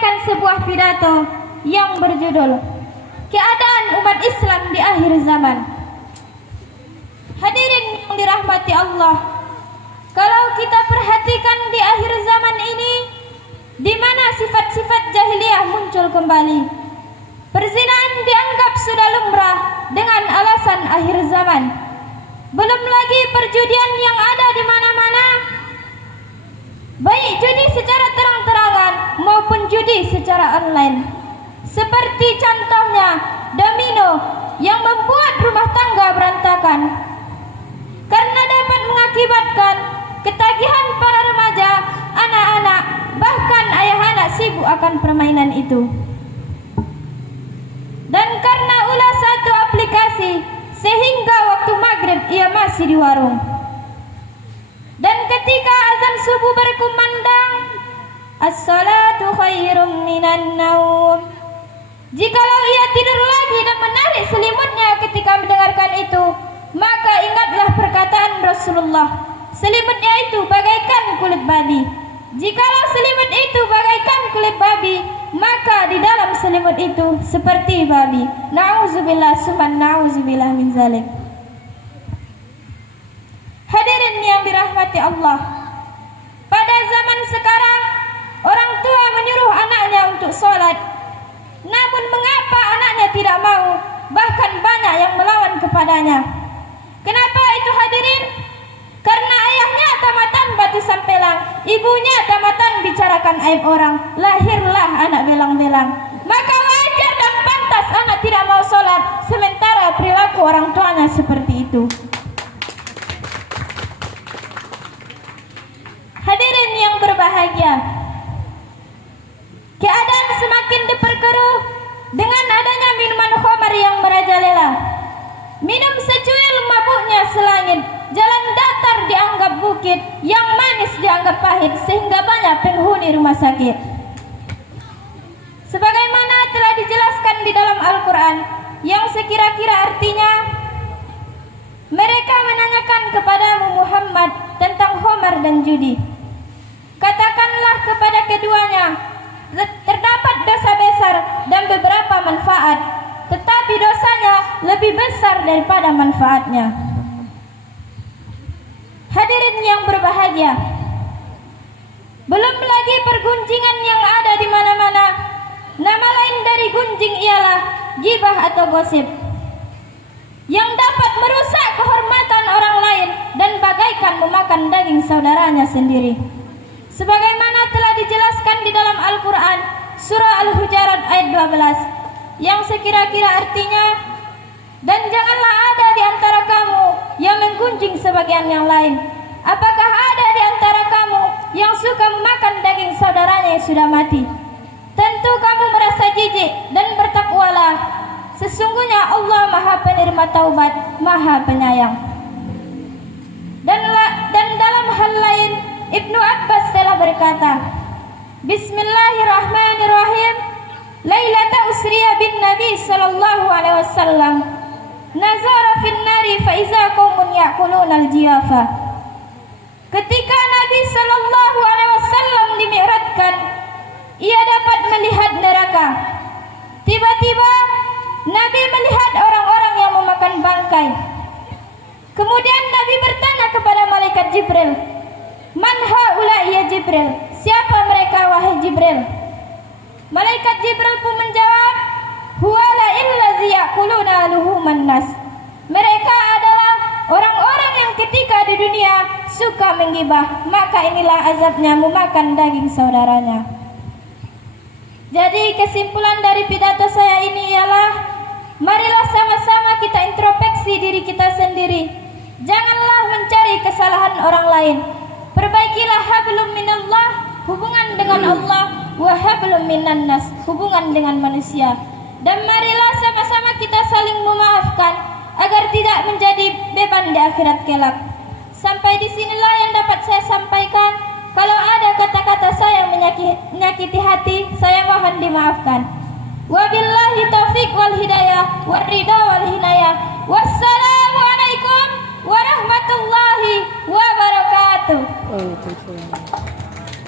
menyampaikan sebuah pidato yang berjudul Keadaan Umat Islam di Akhir Zaman. Hadirin yang dirahmati Allah, kalau kita perhatikan di akhir zaman ini, di mana sifat-sifat jahiliyah muncul kembali. Perzinahan dianggap sudah lumrah dengan alasan akhir zaman. Belum lagi perjudian yang ada di mana-mana, baik judi secara terang-terangan maupun judi secara online. Seperti contohnya domino yang membuat rumah tangga berantakan karena dapat mengakibatkan ketagihan para remaja, anak-anak, bahkan ayah anak sibuk akan permainan itu. Dan karena ulah satu aplikasi, sehingga waktu maghrib ia masih di warung. Dan ketika azan subuh berkumandang, as-salatu khairum minan naum, jikalau ia tidur lagi dan menarik selimutnya ketika mendengarkan itu, maka ingatlah perkataan Rasulullah, selimutnya itu bagaikan kulit babi. Jikalau selimut itu bagaikan kulit babi, maka di dalam selimut itu seperti babi. Na'udzubillah summa na'udzubillah min zalik. Hadirin yang dirahmati Allah, pada zaman sekarang orang tua menyuruh anaknya untuk sholat, namun mengapa anaknya tidak mau? Bahkan banyak yang melawan kepadanya. Kenapa itu hadirin? Karena ayahnya tamatan batu sampelang, ibunya tamatan bicarakan aib orang, lahirlah anak belang-belang. Maka wajar dan pantas anak tidak mau sholat, sementara perilaku orang tuanya seperti itu. Hadirin yang berbahagia, keadaan semakin diperkeruh dengan adanya minuman khamar yang merajalela. Minum secuil mabuknya selangit, jalan datar dianggap bukit, yang manis dianggap pahit, sehingga banyak penghuni rumah sakit. Sebagaimana telah dijelaskan di dalam Al-Quran, yang sekira-kira artinya, mereka menanyakan kepadamu Muhammad tentang khamar dan judi. Katakanlah kepada keduanya, terdapat dosa besar dan beberapa manfaat, tetapi dosanya lebih besar daripada manfaatnya. Hadirin yang berbahagia, belum lagi pergunjingan yang ada di mana-mana. Nama lain dari gunjing ialah gibah atau gosip, yang dapat merusak kehormatan orang lain dan bagaikan memakan daging saudaranya sendiri. Sebagaimana telah dijelaskan di dalam Al-Quran, surah Al-Hujarat ayat 12, yang sekira-kira artinya, dan janganlah ada di antara kamu yang menggunjing sebagian yang lain. Apakah ada di antara kamu yang suka memakan daging saudaranya yang sudah mati? Tentu kamu merasa jijik dan bertakwalah. Sesungguhnya Allah Maha Penerima Taubat, Maha Penyayang. Dan dalam hal lain, Ibnu Abbas telah berkata, Bismillahirrahmanirrahim, Lailata usriya bin Nabi sallallahu alaihi wasallam, nazara fin nari fa iza qaumun ya'kuluna al-jiyafa. Ketika Nabi sallallahu alaihi wasallam dimi'rajkan, ia dapat melihat neraka. Tiba-tiba Nabi melihat orang-orang yang memakan bangkai. Kemudian Nabi bertanya kepada malaikat Jibril, Man haula ya Jibril? Siapa mereka wahai Jibril? Malaikat Jibril pun menjawab, Huwala illazi ya'kuluna luhuman nas. Mereka adalah orang-orang yang ketika di dunia suka menggibah, maka inilah azabnya memakan daging saudaranya. Jadi kesimpulan dari pidato saya ini ialah, marilah sama-sama kita introspeksi diri kita sendiri. Janganlah mencari kesalahan orang lain. Perbaikilah hablum minallah, hubungan dengan Allah, wa hablum minan nas, hubungan dengan manusia. Dan marilah sama-sama kita saling memaafkan agar tidak menjadi beban di akhirat kelak. Sampai disinilah yang dapat saya sampaikan. Kalau ada kata-kata saya yang menyakiti hati, saya mohon dimaafkan. Wabillahi taufiq wal hidayah, wal ridha wal hinayah. Wassalamualaikum warahmatullahi wabarakatuh.